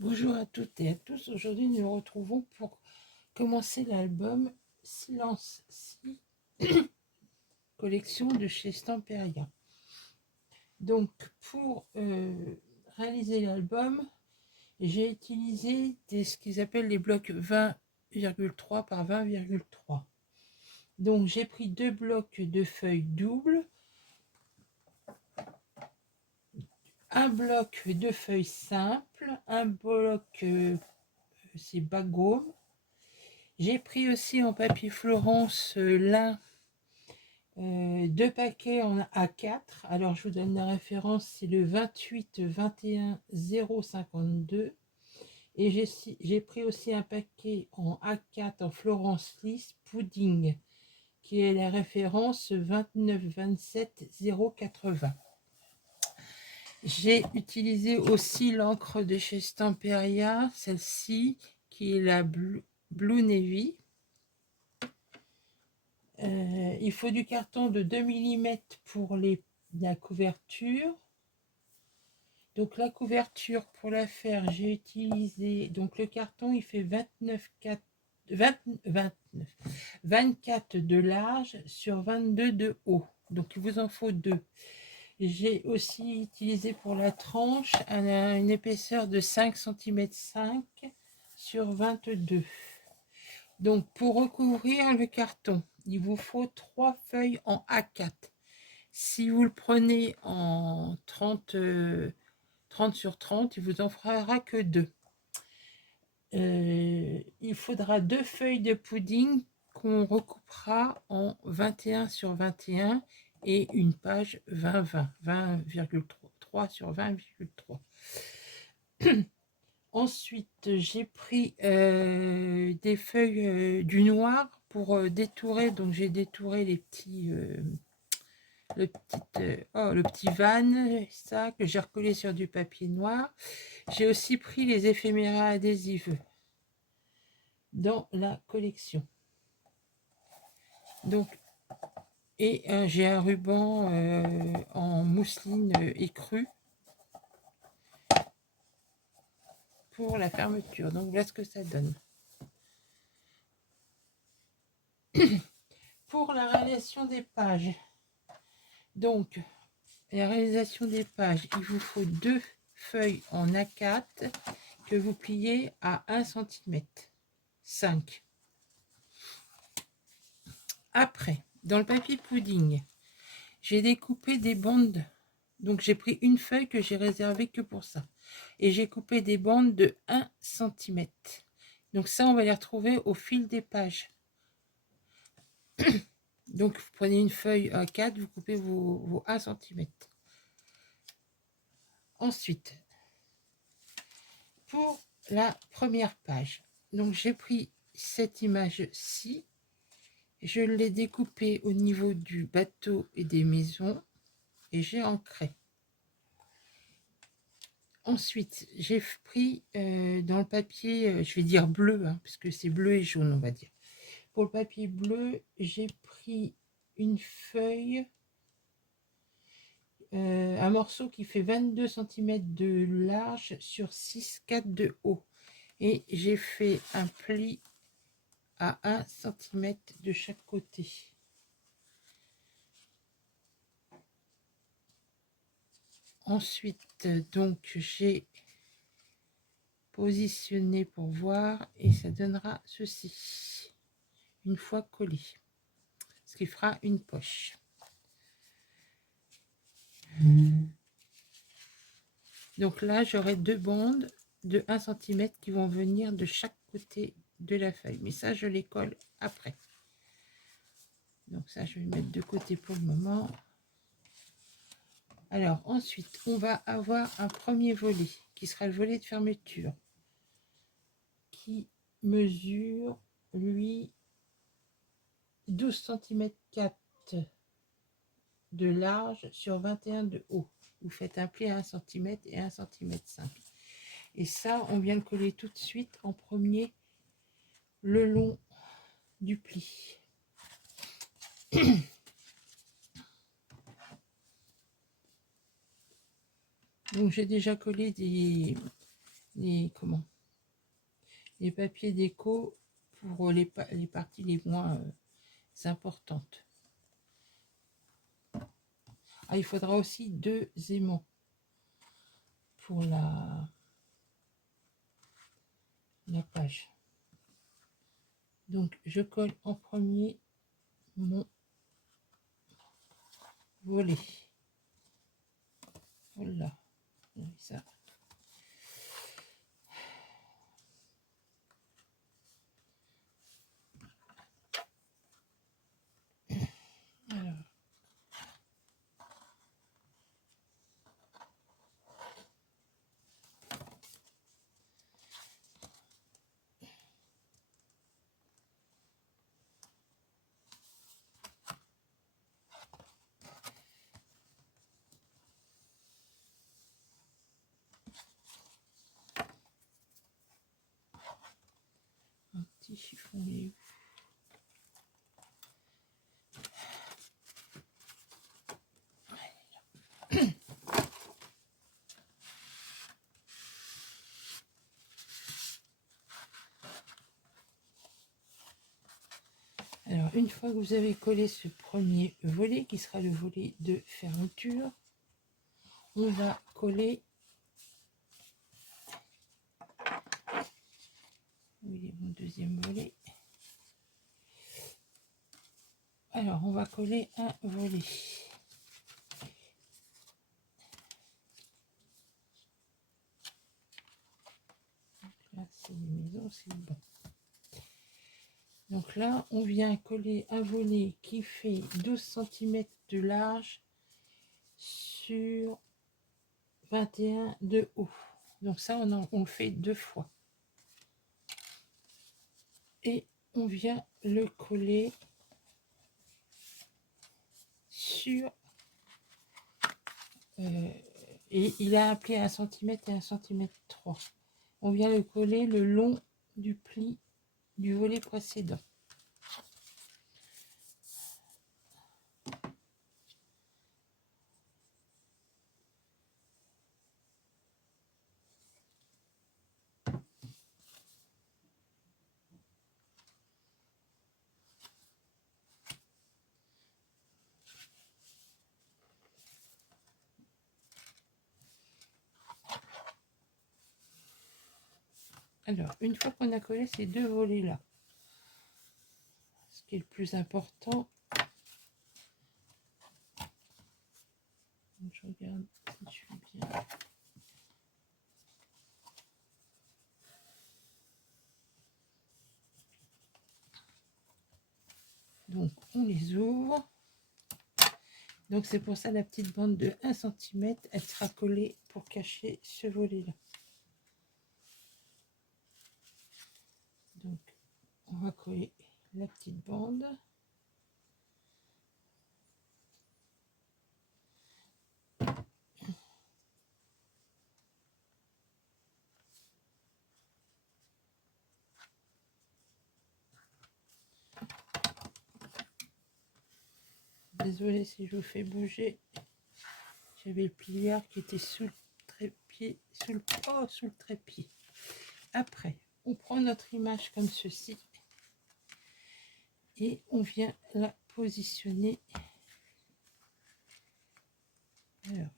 Bonjour à toutes et à tous. Aujourd'hui, nous nous retrouvons pour commencer l'album Silence Si, collection de chez Stamperia. Donc, pour réaliser l'album, j'ai utilisé ce qu'ils appellent les blocs 20,3 par 20,3. Donc, j'ai pris 2 blocs de feuilles doubles, un bloc de feuilles simples, un bloc c'est Bagome. J'ai pris aussi en papier Florence lin 2 paquets en A4. Alors je vous donne la référence, c'est le 28 21 052. Et j'ai pris aussi un paquet en A4 en Florence lisse pudding, qui est la référence 29 27 080. J'ai utilisé aussi l'encre de chez Stamperia, celle-ci, qui est la Blue Navy. Il faut du carton de 2 mm pour la couverture. Donc la couverture, pour la faire, j'ai utilisé, donc le carton il fait 24 de large sur 22 de haut. Donc il vous en faut 2. J'ai aussi utilisé pour la tranche une épaisseur de 5 cm 5 sur 22. Donc pour recouvrir le carton, il vous faut 3 feuilles en A4. Si vous le prenez en 30 sur 30, il vous en fera que 2. Il faudra 2 feuilles de pudding qu'on recoupera en 21 sur 21 et une page 20,3 sur 20,3. Ensuite, j'ai pris des feuilles du noir pour détourer. Donc, j'ai détouré les petits, le petit van, ça, que j'ai recollé sur du papier noir. J'ai aussi pris les éphéméras adhésifs dans la collection. Donc, et j'ai un ruban en mousseline écrue pour la fermeture. Donc, voilà ce que ça donne. Pour la réalisation des pages, donc, la réalisation des pages, il vous faut 2 feuilles en A4 que vous pliez à 1 cm 5. Après, dans le papier pudding, j'ai découpé des bandes. Donc, j'ai pris une feuille que j'ai réservée que pour ça. Et j'ai coupé des bandes de 1 cm. Donc, ça, on va les retrouver au fil des pages. Donc, vous prenez une feuille A4, vous coupez vos 1 cm. Ensuite, pour la première page, donc j'ai pris cette image-ci, je l'ai découpée au niveau du bateau et des maisons et j'ai ancré. Ensuite, j'ai pris dans le papier, je vais dire bleu, parce que c'est bleu et jaune, on va dire. Pour le papier bleu, j'ai pris une feuille, un morceau qui fait 22 cm de large sur 6,4 de haut. Et j'ai fait un pli à 1 cm de chaque côté. Ensuite, donc, j'ai positionné pour voir et ça donnera ceci une fois collé, ce qui fera une poche. Donc là, j'aurai 2 bandes de 1 cm qui vont venir de chaque côté de la feuille. Mais ça, je les colle après. Donc ça, je vais le mettre de côté pour le moment. Alors ensuite, on va avoir un premier volet qui sera le volet de fermeture qui mesure, lui, 12 cm 4 de large sur 21 de haut. Vous faites un pli à 1 cm et 1 cm 5. Et ça, on vient le coller tout de suite en premier le long du pli. Donc j'ai déjà collé comment, les papiers déco pour les parties les moins importantes. Ah, il faudra aussi 2 aimants pour la page. Donc je colle en premier mon volet. Voilà, ça. Un petit chiffon est Alors, une fois que vous avez collé ce premier volet, qui sera le volet de fermeture, on va coller, oui, mon deuxième volet. Alors, on va coller un volet. Là, c'est les maisons, c'est bon. Donc là, on vient coller un volet qui fait 12 cm de large sur 21 de haut. Donc ça, on le fait 2 fois. Et on vient le coller sur... et il a un pli à 1 cm et 1 cm 3. On vient le coller le long du pli du volet précédent. Alors, une fois qu'on a collé ces 2 volets là, ce qui est le plus important, je regarde si je suis bien. Donc on les ouvre. Donc c'est pour ça la petite bande de 1 cm, elle sera collée pour cacher ce volet là. Donc on va coller la petite bande. Désolée si je vous fais bouger. J'avais le pliard qui était sous le trépied, sous le trépied. Après, on prend notre image comme ceci et on vient la positionner. Alors,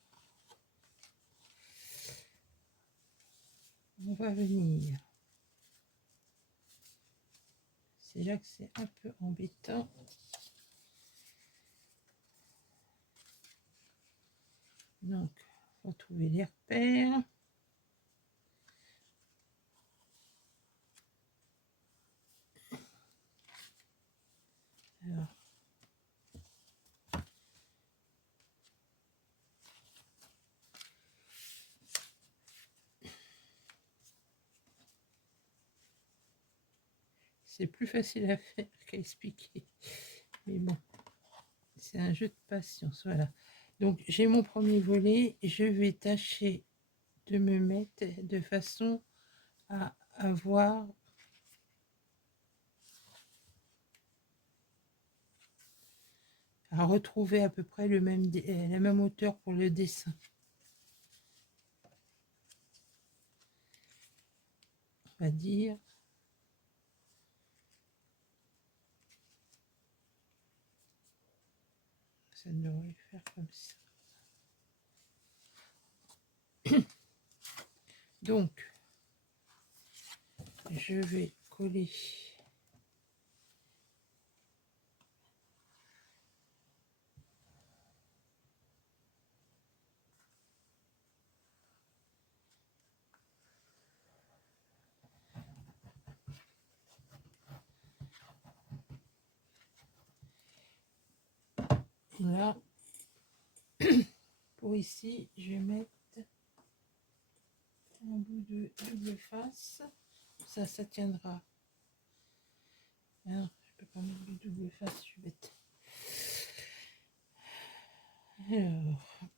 on va venir. C'est là que c'est un peu embêtant. Donc, retrouver les repères. Alors, c'est plus facile à faire qu'à expliquer. Mais bon, c'est un jeu de patience. Voilà. Donc, j'ai mon premier volet. Je vais tâcher de me mettre de façon à avoir à retrouver à peu près la même hauteur pour le dessin. va dire. Ça devrait faire comme ça. Donc, je vais coller là. Pour ici, je vais mettre un bout de double face. Ça tiendra. Alors, je peux pas mettre de double face, je suis bête. Alors,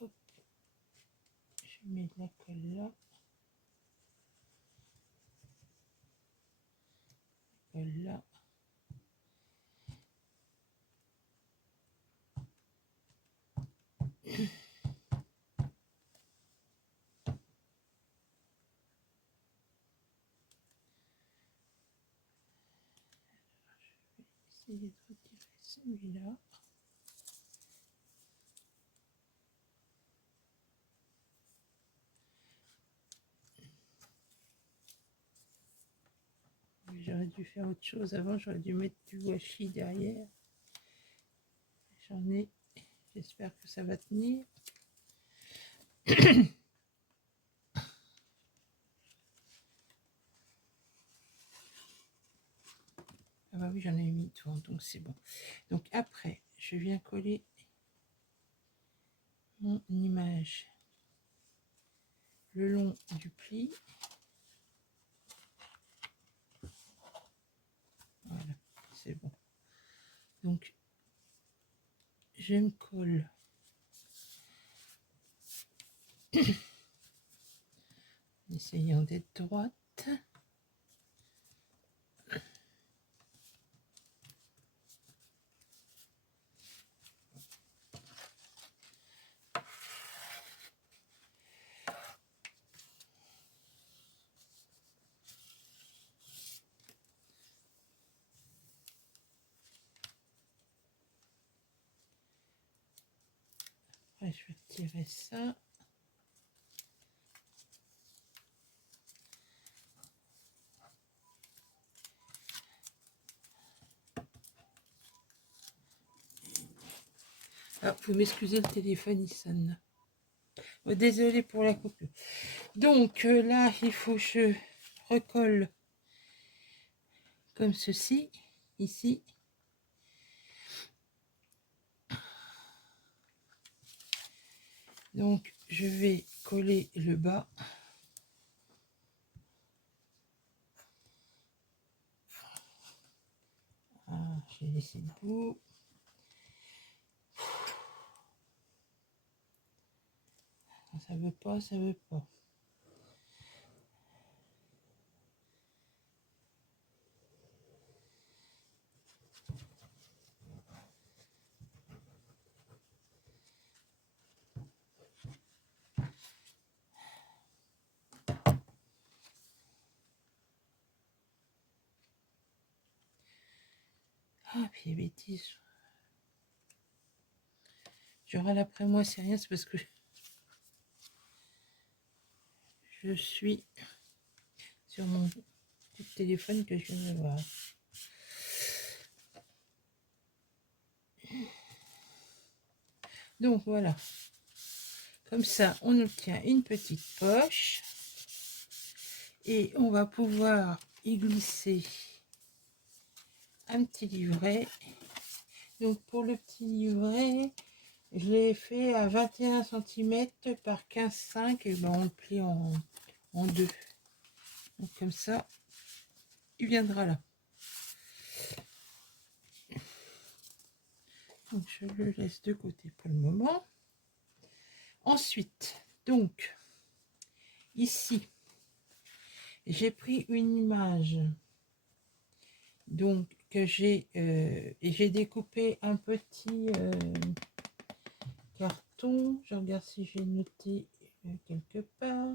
hop, je mets de la colle là. Colle là. Essayer de retirer celui-là. J'aurais dû faire autre chose avant, j'aurais dû mettre du washi derrière. J'en ai, j'espère que ça va tenir. Ah bah oui, j'en ai mis tout, donc c'est bon. Donc après, je viens coller mon image le long du pli. Voilà, c'est bon. Donc, je me colle en essayant d'être droite. Après, je vais retirer ça. Ah, vous m'excusez, le téléphone il sonne. Oh, désolée pour la coupure. Donc là, il faut que je recolle comme ceci, ici. Donc, je vais coller le bas. Ah, j'ai laissé le bout. Ça veut pas, ça veut pas. Ah, puis bêtise. Je râle après moi, c'est rien, c'est parce que je suis sur mon petit téléphone que je viens de voir. Donc voilà. Comme ça, on obtient une petite poche. Et on va pouvoir y glisser un petit livret. Donc pour le petit livret, je l'ai fait à 21 cm par 15,5 et ben on le plie en deux. Donc comme ça, il viendra là. Donc je le laisse de côté pour le moment. Ensuite, donc ici, j'ai pris une image donc que j'ai et j'ai découpé un petit carton. Je regarde si j'ai noté quelque part.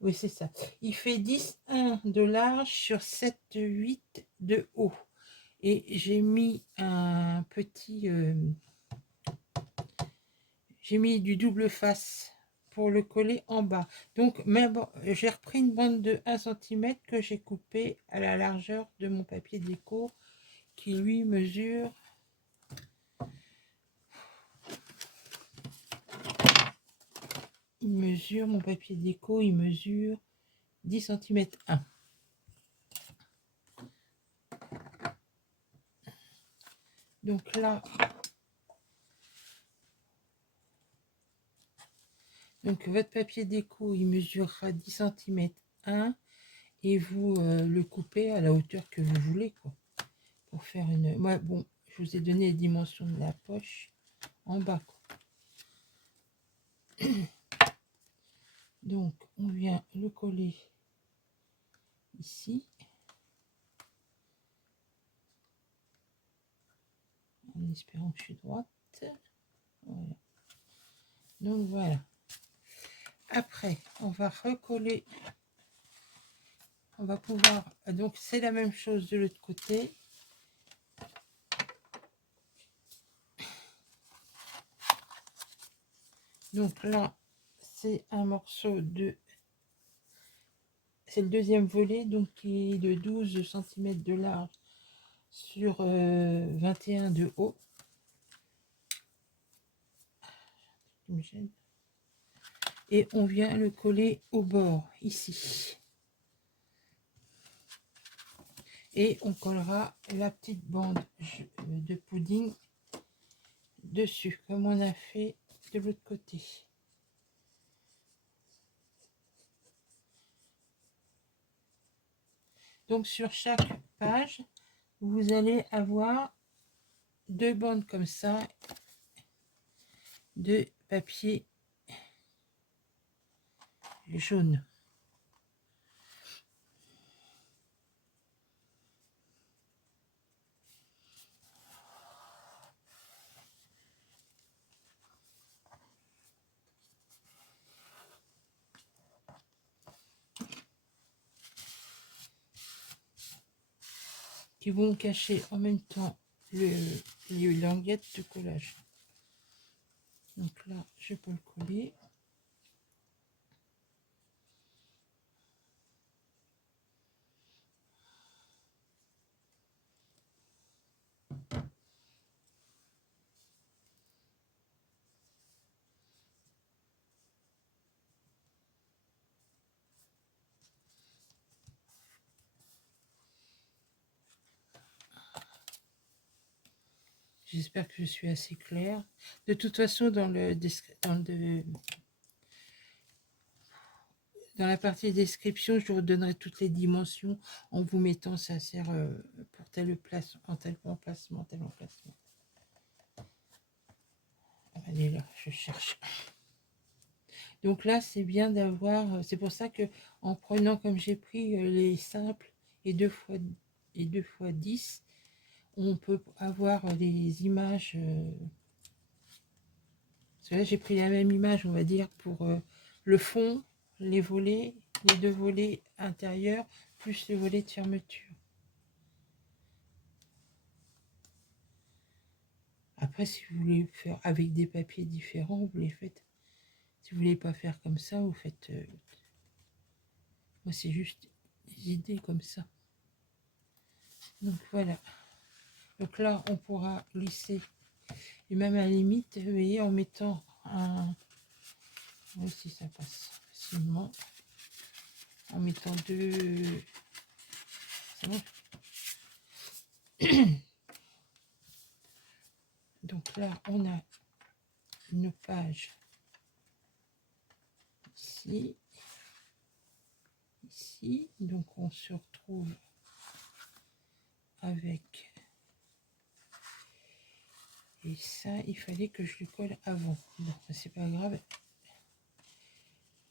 Oui, c'est ça. Il fait 10,1 de large sur 7,8 de haut. Et j'ai mis un petit... j'ai mis du double face pour le coller en bas. Donc, bon, j'ai repris une bande de 1 cm que j'ai coupée à la largeur de mon papier déco qui lui mesure... mon papier déco, il mesure 10 cm 1. Donc là, votre papier déco, il mesurera 10 cm 1 et vous le coupez à la hauteur que vous voulez, quoi. Pour faire une... Moi, bon, je vous ai donné les dimensions de la poche en bas, quoi. Donc, on vient le coller ici. En espérant que je suis droite. Voilà. Donc, voilà. Après, on va recoller. On va pouvoir... Donc, c'est la même chose de l'autre côté. Donc là, c'est un morceau de... C'est le deuxième volet, donc qui est de 12 cm de large sur 21 de haut. Et on vient le coller au bord, ici. Et on collera la petite bande de pudding dessus, comme on a fait de l'autre côté. Donc sur chaque page, vous allez avoir 2 bandes comme ça de papier jaune. Qui vont cacher en même temps les languettes de collage. Donc là, je peux le coller. J'espère que je suis assez claire. De toute façon, dans la partie description, je vous donnerai toutes les dimensions en vous mettant ça sert pour tel emplacement, tel emplacement. Allez là, je cherche. Donc là, c'est bien d'avoir... C'est pour ça que en prenant comme j'ai pris les simples et 2 fois 10, on peut avoir les images... Parce que là, j'ai pris la même image, on va dire, pour le fond, les volets, les 2 volets intérieurs, plus le volet de fermeture. Après, si vous voulez faire avec des papiers différents, vous les faites. Si vous voulez pas faire comme ça, vous faites... moi, c'est juste des idées comme ça. Donc, voilà. Donc là, on pourra lisser. Et même à la limite, vous voyez, en mettant un... Moi aussi, ça passe facilement. En mettant 2... C'est bon. Donc là, on a une page ici, ici. Donc on se retrouve avec... Et ça, il fallait que je le colle avant. Bon, c'est pas grave.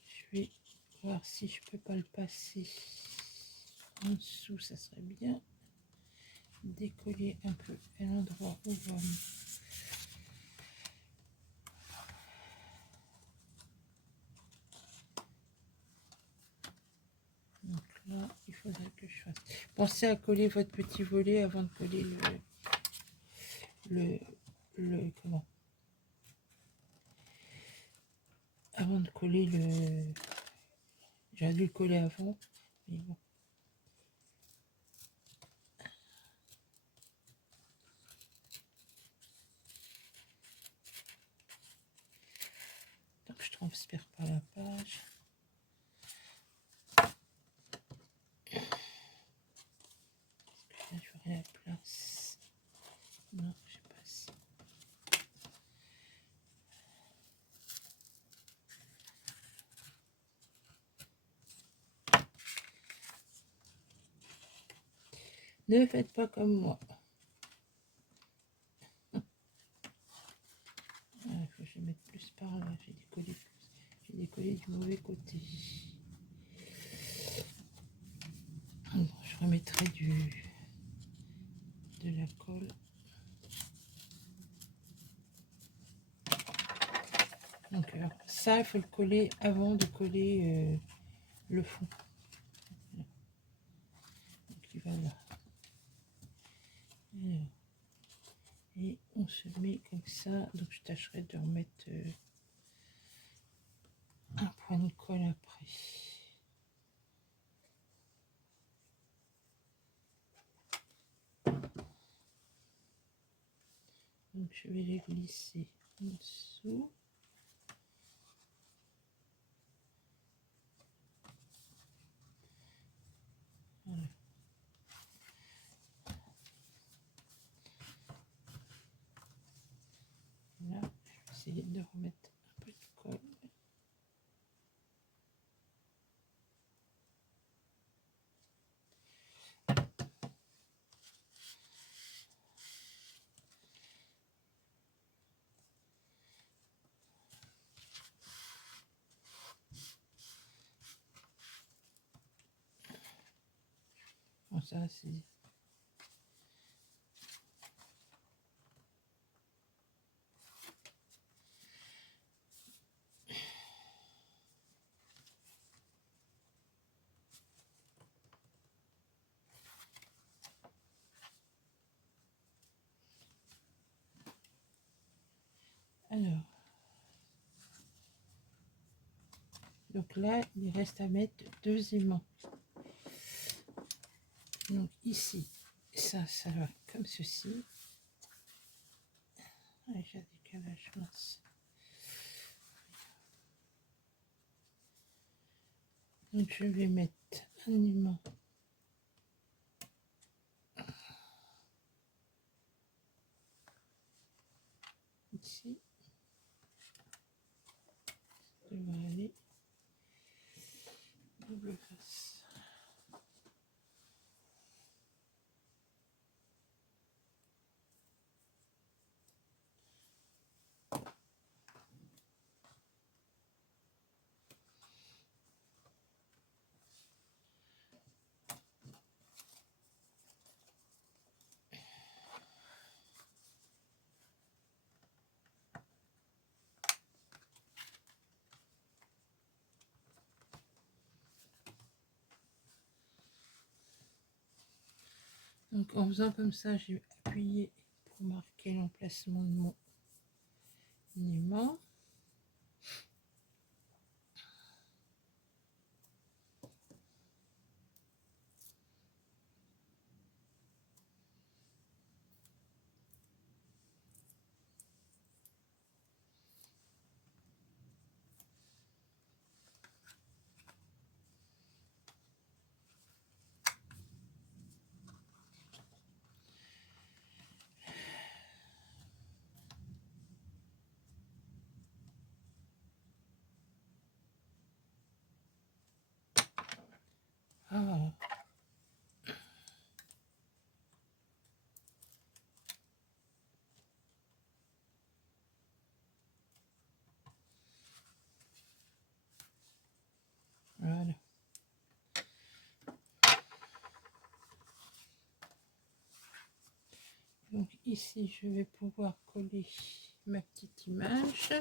Je vais voir si je peux pas le passer en dessous, ça serait bien. Décoller un peu à l'endroit où va faudrait que je fasse. Pensez à coller votre petit volet avant de coller comment, avant de coller le... J'aurais dû le coller avant, mais bon. Donc je transfère par la page. Là, j'aurai la place. Non, je sais pas si. Ne faites pas comme moi. Il faut que je mette plus par là. J'ai décollé du mauvais côté. Bon, je remettrai de la colle. Donc alors, ça, il faut le coller avant de coller le fond. Donc il va là. Alors, et on se met comme ça. Donc je tâcherai de remettre un point de colle après. Donc je vais les glisser en dessous. Voilà. Là, je vais essayer de remettre un peu de colle. Bon, ça c'est... Alors, donc là, il reste à mettre 2 aimants. Donc ici, ça va comme ceci. Ah, j'ai un décalage mince. Donc je vais mettre un aimant ici. Ça devrait aller. Double face. Donc en faisant comme ça, j'ai appuyé pour marquer l'emplacement de mon aimant. Ah, voilà. Donc ici, je vais pouvoir coller ma petite image.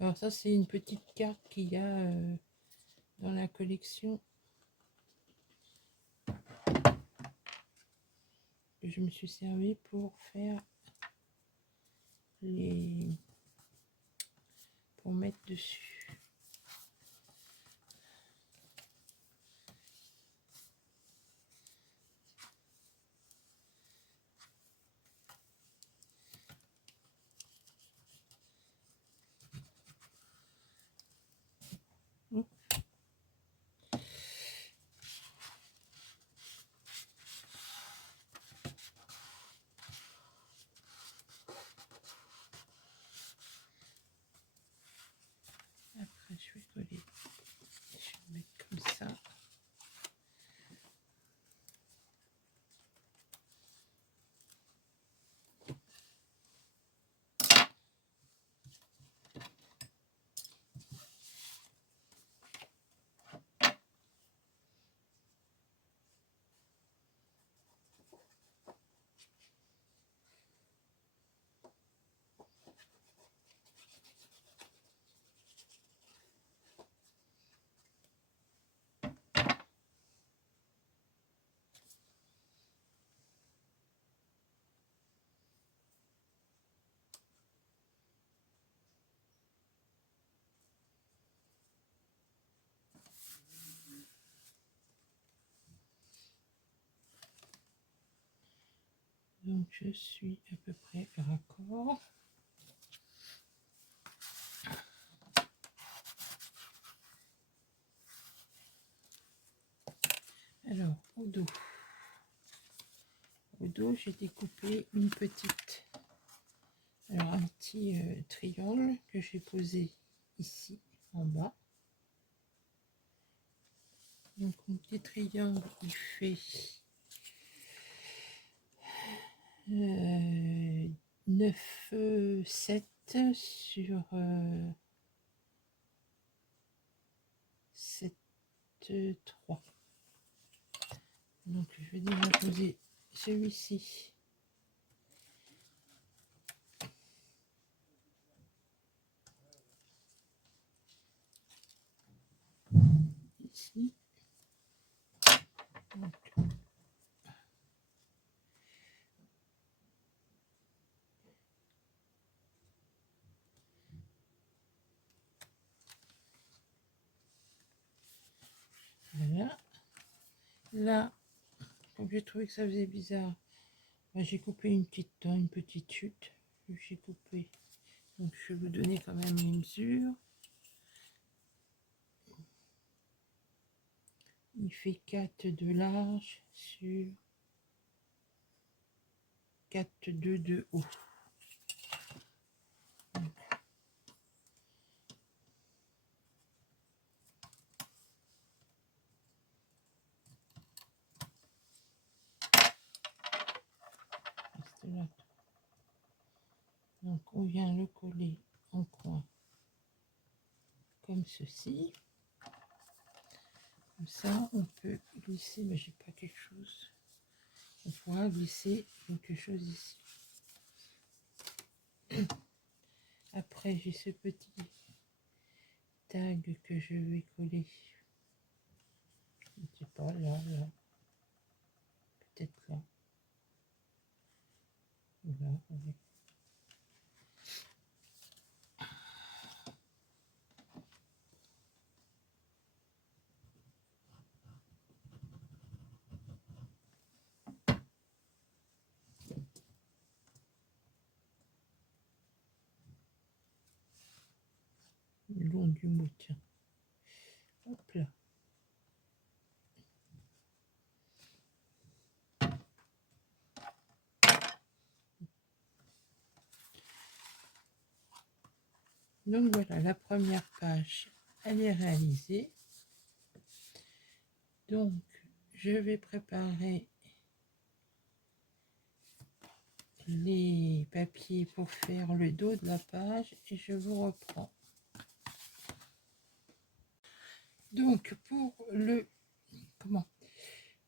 Alors ça, c'est une petite carte qu'il y a dans la collection. Que je me suis servi pour faire les... pour mettre dessus. Après, je vais coller. Je vais le mettre comme ça. Donc je suis à peu près raccord. Alors au dos, j'ai découpé une petite, alors un petit triangle que j'ai posé ici en bas. Donc mon petit triangle il fait 9, 7 sur 7, 3. Donc je vais déjà poser celui-ci ici. Donc, voilà. Là, comme j'ai trouvé que ça faisait bizarre, ben, j'ai coupé une petite chute. J'ai coupé. Donc je vais vous donner quand même une mesure. Il fait 4 de large sur 4,2 de haut. Là. Donc on vient le coller en coin comme ceci. Comme ça on peut glisser, mais j'ai pas quelque chose. On pourra glisser quelque chose ici. Après j'ai ce petit tag que je vais coller. Je ne sais pas, là. Peut-être là. Voilà, avec. Le long du mot, tiens. Hop là. Donc voilà, la première page, elle est réalisée. Donc, je vais préparer les papiers pour faire le dos de la page et je vous reprends. Donc, pour le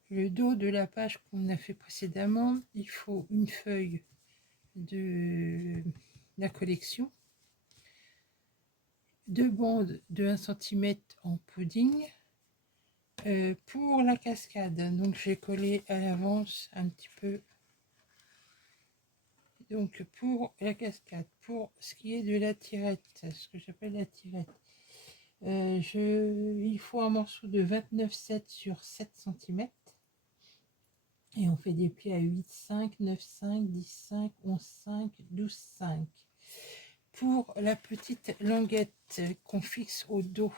dos de la page qu'on a fait précédemment, il faut une feuille de la collection. 2 bandes de 1 cm en pudding pour la cascade. Donc j'ai collé à l'avance un petit peu. Donc pour la cascade, pour ce qui est de la tirette, ce que j'appelle la tirette, il faut un morceau de 29,7 sur 7 cm. Et on fait des plis à 8,5, 9,5, 10,5, 11,5, 12,5. Pour la petite languette qu'on fixe au dos,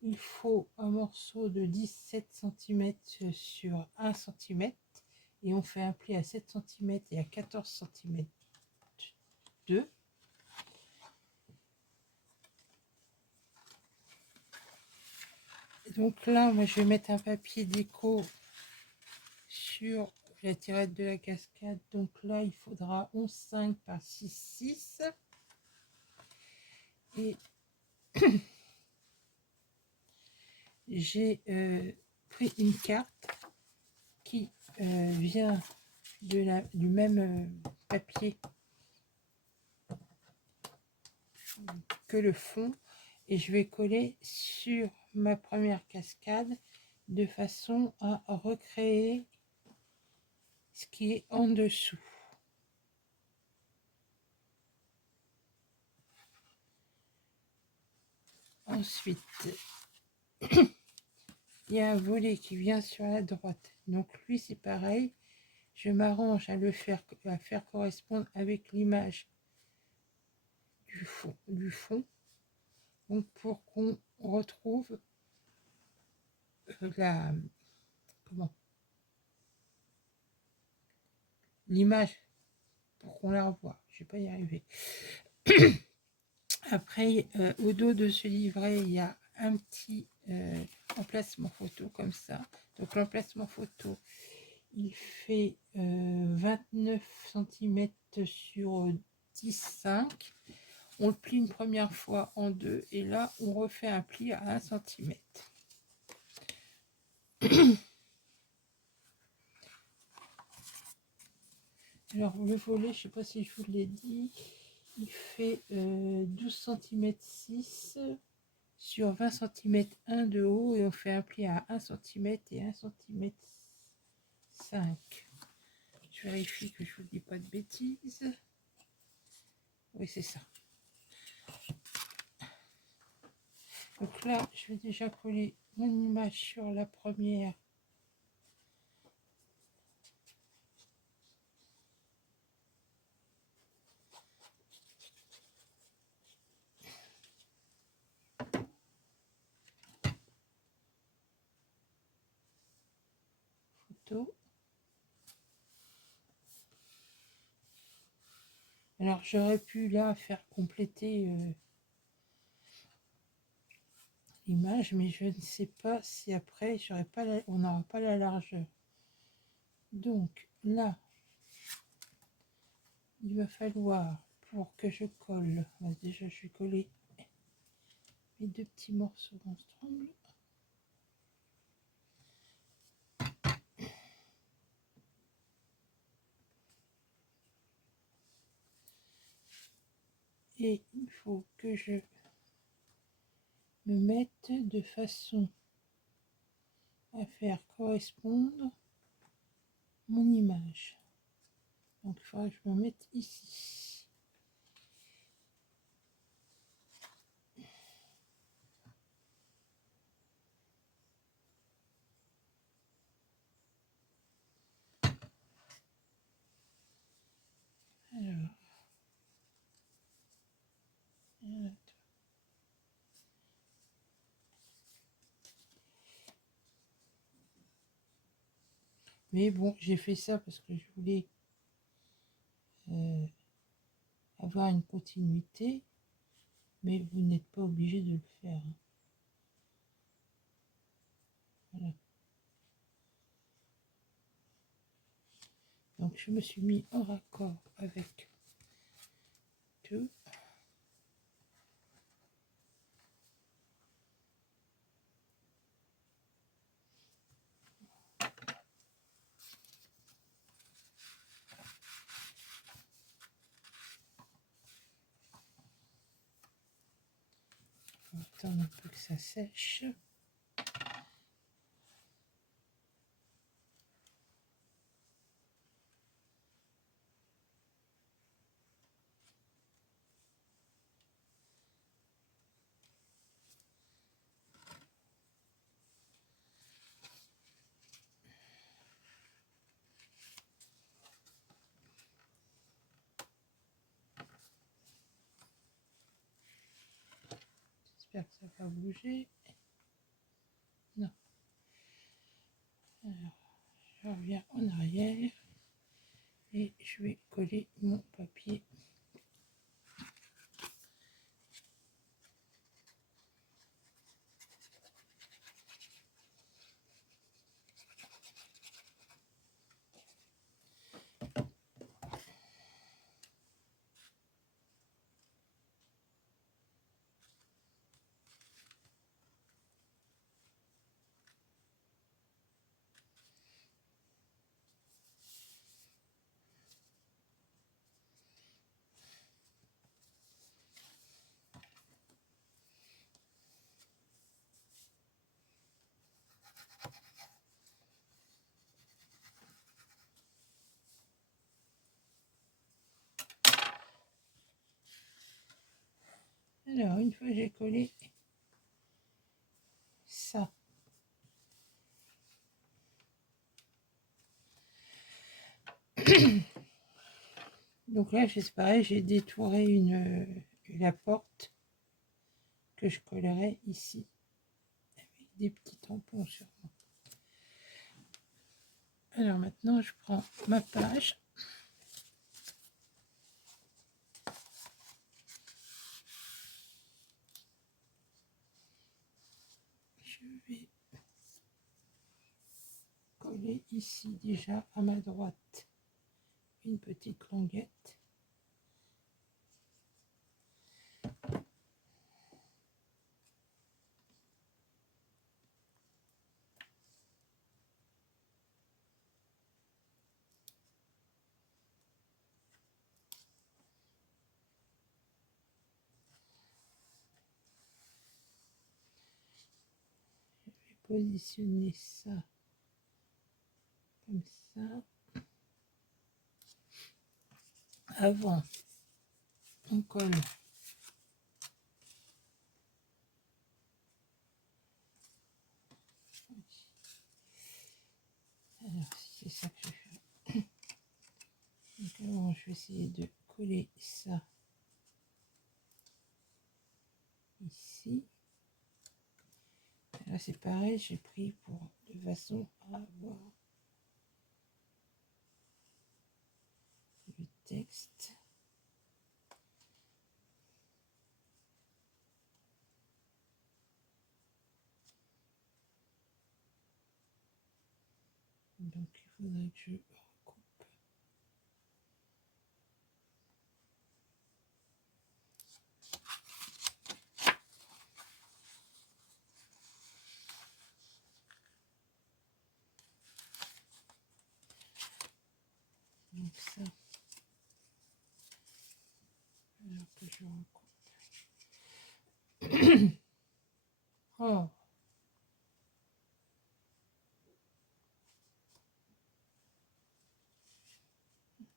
il faut un morceau de 17 cm sur 1 cm. Et on fait un pli à 7 cm et à 14 cm 2. Donc là, moi, je vais mettre un papier déco sur la tirette de la cascade. Donc là, il faudra 11,5 par 6,6. Et j'ai pris une carte qui vient du même papier que le fond, et je vais coller sur ma première cascade de façon à recréer ce qui est en dessous. Ensuite, il y a un volet qui vient sur la droite, donc lui c'est pareil, je m'arrange à faire correspondre avec l'image du fond, donc pour qu'on retrouve l'image, pour qu'on la revoie. Je vais pas y arriver. Après, au dos de ce livret, il y a un petit emplacement photo comme ça. Donc l'emplacement photo, il fait 29 cm sur 10,5. On le plie une première fois en deux et là on refait un pli à 1 cm. Alors le volet, je ne sais pas si je vous l'ai dit, il fait 12 cm 6 sur 20 cm 1 de haut et on fait un pli à 1 cm et 1 cm 5. Je vérifie que je vous dis pas de bêtises. Oui, c'est ça. Donc là, je vais déjà coller mon image sur la première. Photo. Alors j'aurais pu là faire compléter l'image, mais je ne sais pas si après on n'aura pas la largeur. Donc là, il va falloir, pour que je colle, déjà je vais coller mes deux petits morceaux ensemble. Et il faut que je me mette de façon à faire correspondre mon image. Donc il faudra que je me mette ici. Alors, mais bon, j'ai fait ça parce que je voulais avoir une continuité, mais vous n'êtes pas obligé de le faire. Voilà. Donc je me suis mis en raccord avec tout. attendre un peu que ça sèche. J'espère que ça va bouger. Non. Alors, je reviens en arrière et je vais coller mon papier. Alors, une fois que j'ai collé ça, donc là, c'est pareil, j'ai détouré la porte que je collerai ici avec des petits tampons sur moi. Alors maintenant, je prends ma page. Je vais coller ici déjà à ma droite une petite languette. Positionner ça comme ça. Avant, on colle alors c'est ça que je vais faire. Donc alors, je vais essayer de coller ça ici. Là c'est pareil, j'ai pris de façon à avoir le texte. Donc il faudrait que je recoupe. Donc ça, alors que je recoupe. Oh,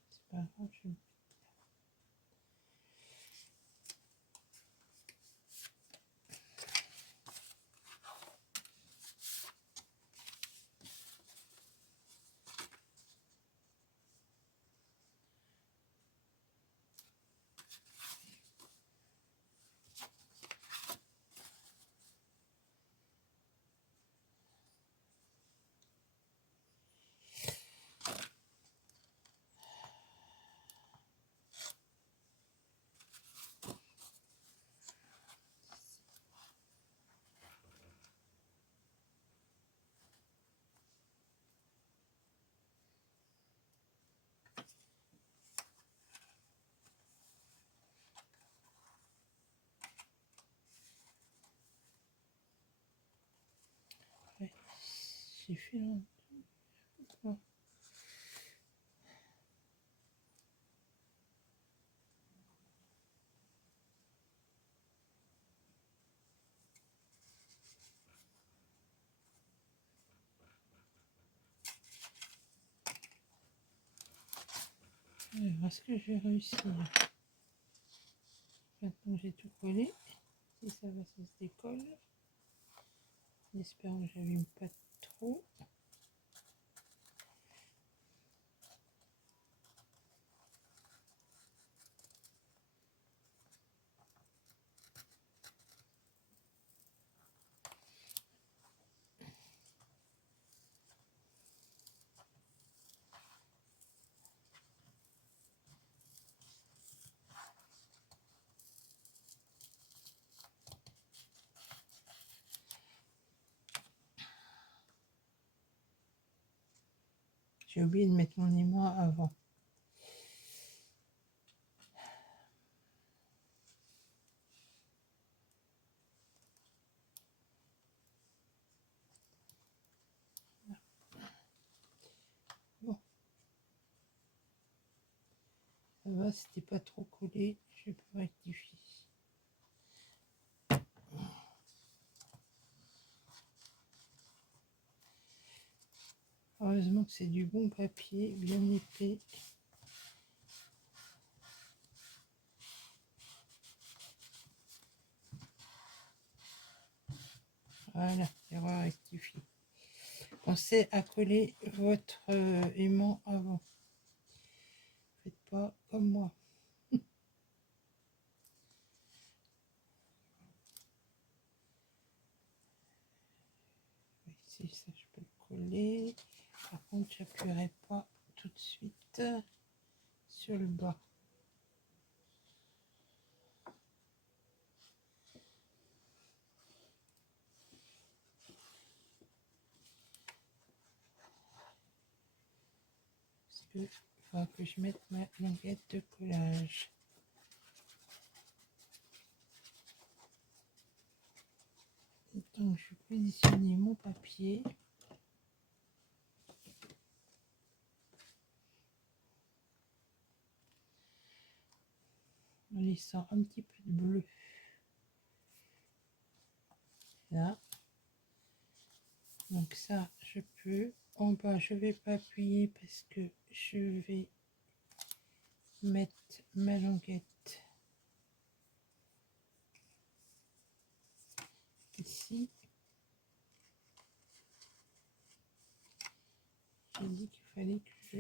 c'est pas grave, je j'ai fait longtemps. Alors, est-ce que je vais réussir? Maintenant j'ai tout collé. Si ça va, ça se décolle. J'espère que j'abîme pas trop. J'ai oublié de mettre mon émoi avant. Bon, ça va, c'était pas trop collé. Je peux rectifier. Heureusement que c'est du bon papier, bien épais. Voilà, erreur rectifiée. Pensez à coller votre aimant avant. Faites pas comme moi. Ici, ça, je peux le coller. Par contre, j'appuierai pas tout de suite sur le bas. Parce que il faudra que je mette ma languette de collage. Donc, je vais positionner mon papier. En laissant un petit peu de bleu. Là. Donc ça, je peux. En bas, je vais pas appuyer parce que je vais mettre ma languette ici. J'ai dit qu'il fallait que je...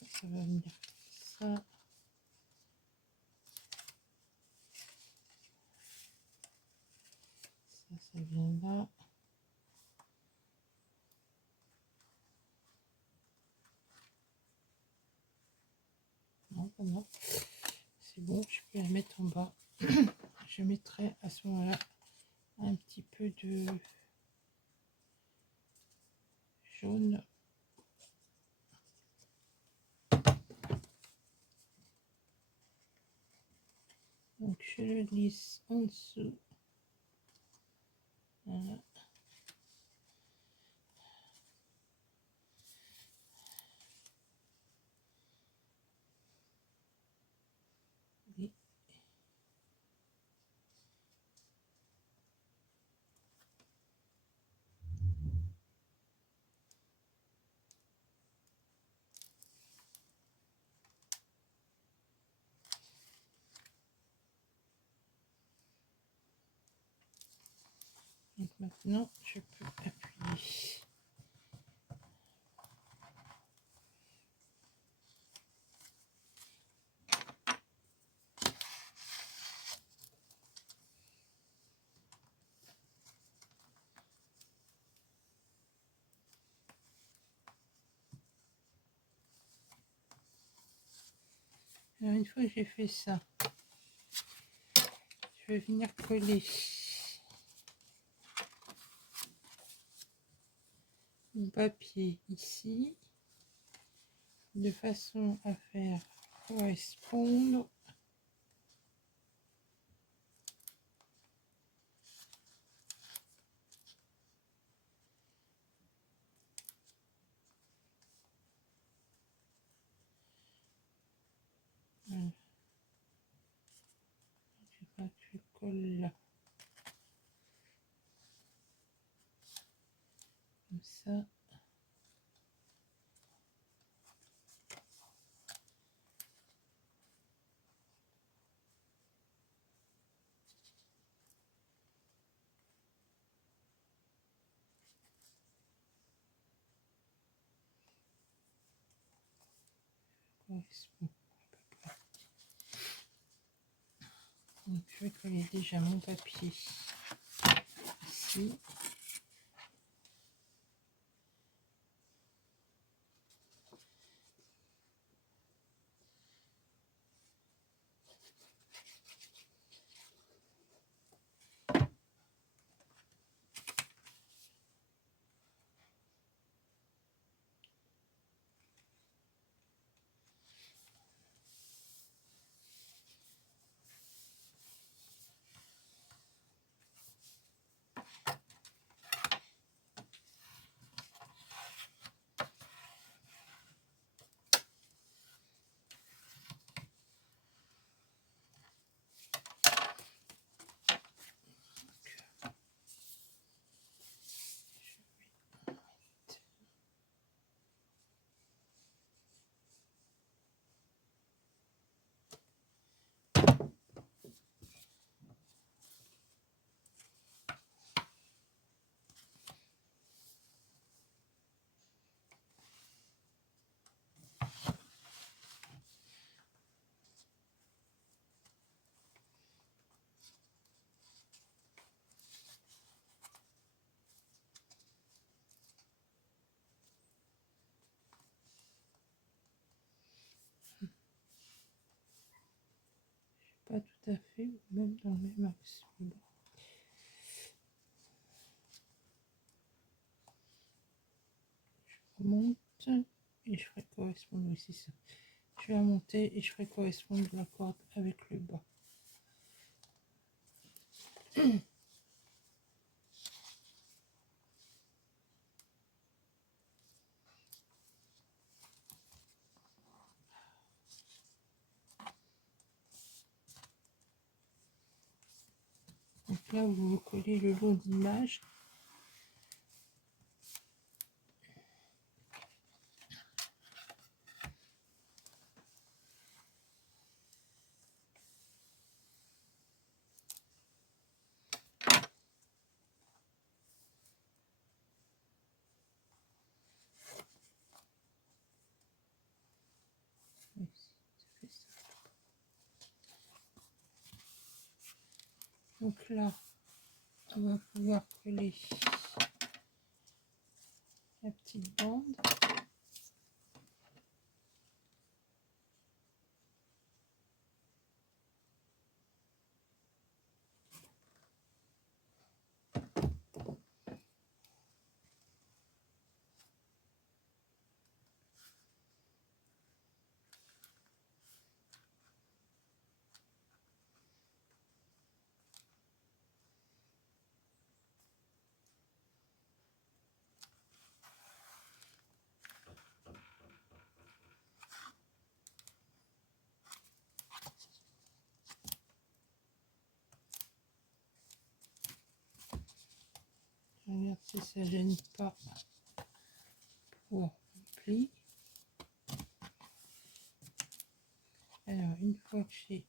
Ça va venir ça. Ça vient là. Non, pas non. C'est bon, je peux la mettre en bas. Je mettrai à ce moment-là un petit peu de jaune. Donc je le glisse en dessous. Voilà. Et donc maintenant, je peux appuyer. Alors, une fois que j'ai fait ça, je vais venir coller mon papier ici, de façon à faire correspondre voilà. Je crois que je colle là. Comme ça. correspond à peu près. Donc je vais coller déjà mon papier ici. Pas tout à fait, même dans le même axe. Bon. Je remonte et je ferai correspondre aussi ça. Je vais monter et je ferai correspondre la corde avec le bas. Donc là, vous collez le lot d'image. Donc là, on va pouvoir coller la petite bande. Regarde si ça gêne pas pour le pli. Alors une fois que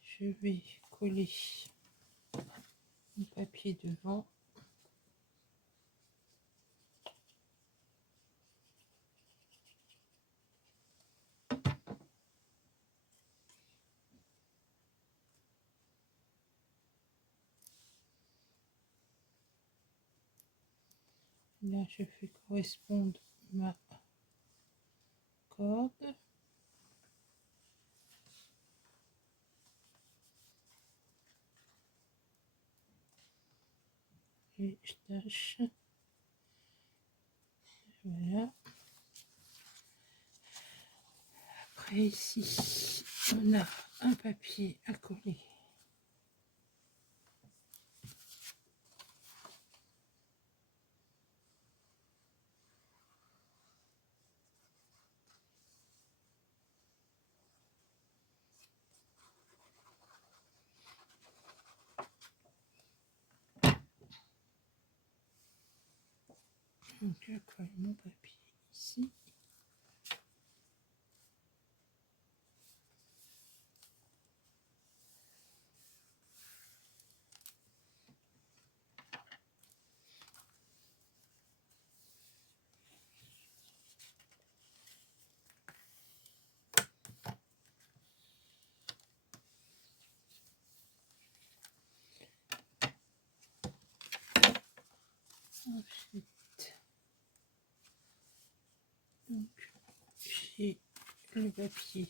je vais coller le papier devant. Là, je fais correspondre ma corde. Et je tâche. Voilà. Après, ici, on a un papier à coller. Donc, je colle mon papier ici. Ensuite, donc j'ai le papier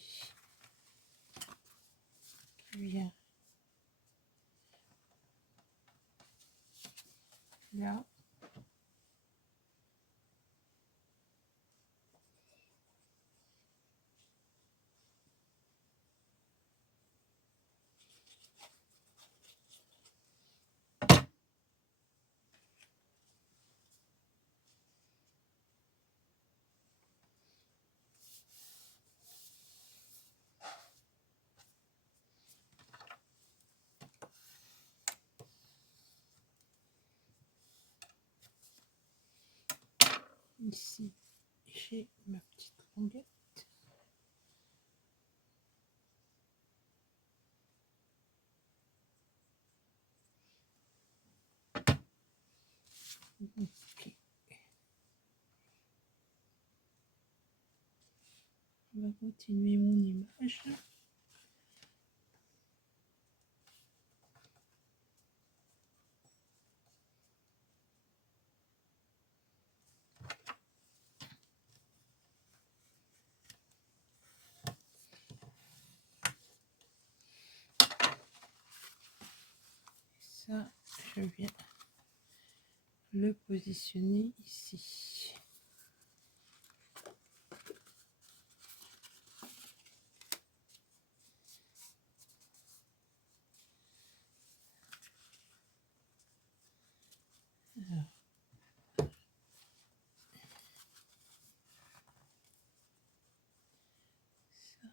qui vient là. Ici, j'ai ma petite languette. Okay. On va continuer mon image. Ça, je viens le positionner ici. Alors, ça,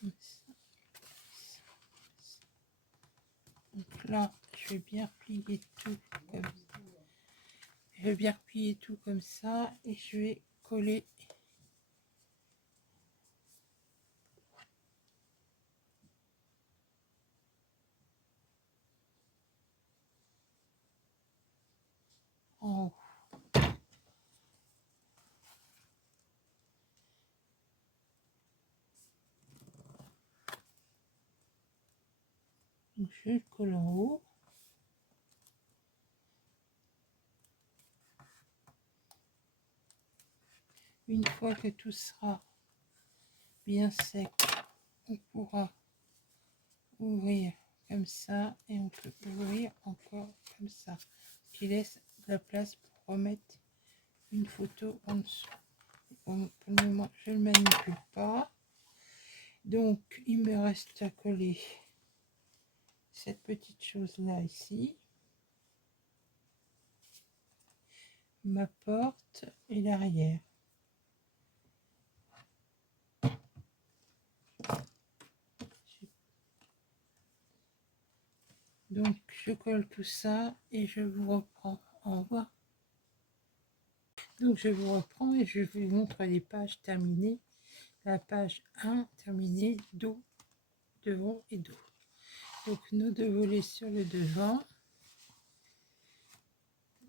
comme ça, ça. Donc là, je vais bien replier tout comme ça. Je vais bien replier tout comme ça et je vais coller. En haut. Donc je le colle en haut. Une fois que tout sera bien sec, on pourra ouvrir comme ça et on peut ouvrir encore comme ça, qui laisse de la place pour remettre une photo en dessous. Bon, pour le moment, je ne le manipule pas. Donc, il me reste à coller cette petite chose là ici, ma porte et l'arrière. Donc, je colle tout ça et je vous reprends. Au revoir. Donc, je vous reprends et je vous montre les pages terminées. La page 1 terminée, dos, devant et dos. Donc, nos deux volets sur le devant,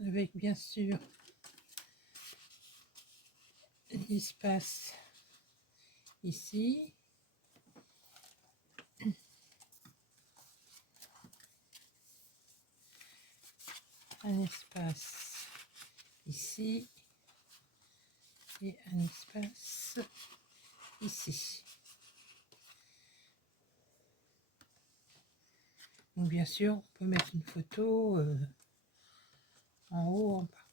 avec bien sûr l'espace ici. Un espace ici et un espace ici. Donc bien sûr, on peut mettre une photo en haut, en bas.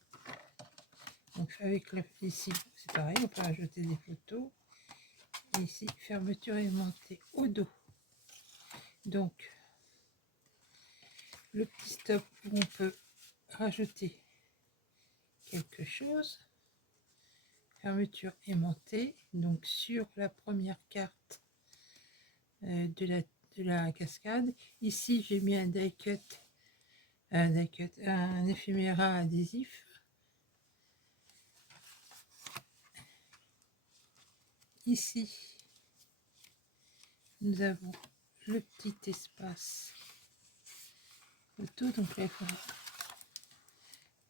Donc avec ici, c'est pareil, on peut ajouter des photos. Et ici, fermeture aimantée au dos. Donc, le petit stop où on peut rajouter quelque chose. Fermeture aimantée, donc sur la première carte de la cascade. Ici, j'ai mis un die cut, un éphéméra adhésif. Ici, nous avons le petit espace photo, donc là, il faudra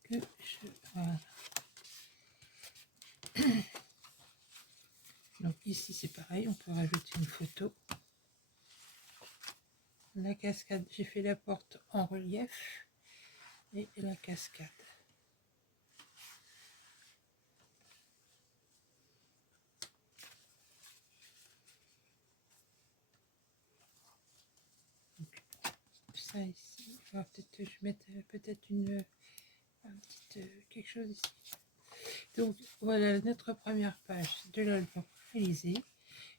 que je... Voilà. Donc ici, c'est pareil, on peut rajouter une photo. La cascade, j'ai fait la porte en relief. et la cascade. Donc, ça ici, alors peut-être je mette peut-être une un petit quelque chose ici. Donc voilà notre première page de l'album réalisé.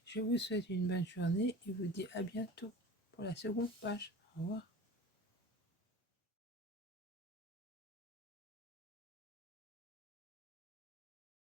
Je vous souhaite une bonne journée et vous dis à bientôt pour la seconde page. Au revoir.